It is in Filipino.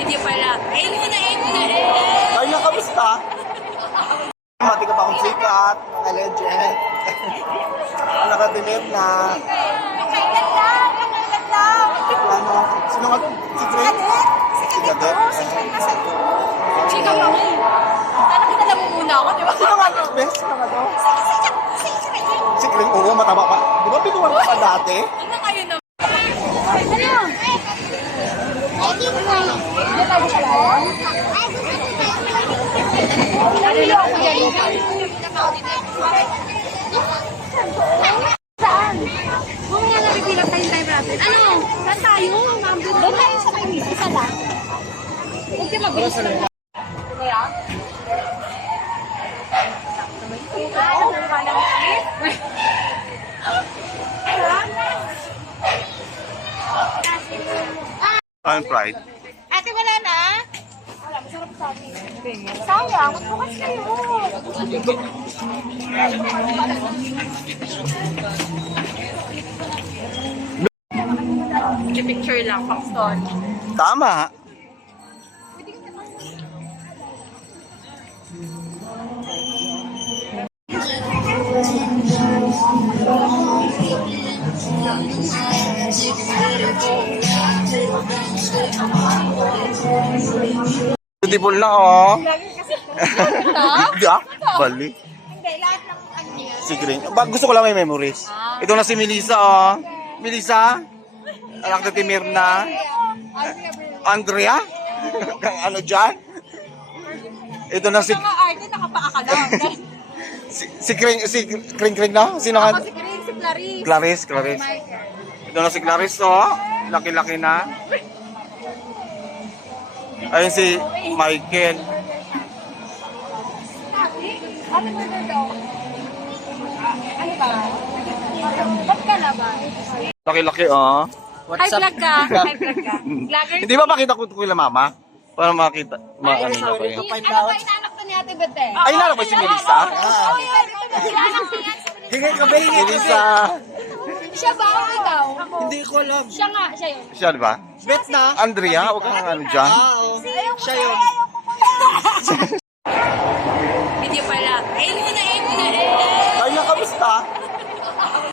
Video pala. Aim muna, Ay, kamusta? Mati ka ba akong sikat, mga legend? Nakadilim na. Kailan lang. Ano? Sino nga? Si Greg? Si Cadet? Chika mo. Sana kilala mo muna ako, di ba? Sino nga? Best? Sino nga to? Si Greg, oo, mataba pa. Di ba pinuwan ka pa dati? Ano kayo na? Saan? Mamaya nabibilang tayo tayo natin. Ano? Saan tayo? Doon tayo sa kayo. Isa lang. Huwag kayo mabilis lang. Kaya? I'm pride. Ate, wala na? Wala, masarap sa akin. Sayang, magbukas kayo. Picture lang, pang story. Tama. Beautiful na, oh. Yeah, balik. Hindi, lahat ng ano niya. Si Green. Gusto ko lang may memories. Ito na si Melissa, oh. Melissa? Anak na Timir na. Andrea? Ano dyan? Ito na si... Mga arte, nakapaaka lang. Si Kring na? Sino ka? Ako si Green, si Clarice. Clarice. Ito na si Clarice, oh. Laki-laki na. Ayun si Michael. Ano mo na daw? Ano ba? Ba't ka na ba? Laki-laki, oh. Hi, vlog ka. Hi, vlog ka. Vlogger. Hindi ba makita ko kila mama? Para makita. Ano na ko yun. Ano ba inanak to ni Ate Bete? Ay, nalo ba si Melissa? Hingay ka ba? Melissa. Siya ba o ikaw? Hindi ko alam. Siya nga, siya yun. Siya, di ba? Bet na. Andrea, huwag kang ano dyan. Oo. Siya yun. Video pala. Aim muna, Ay, kamusta?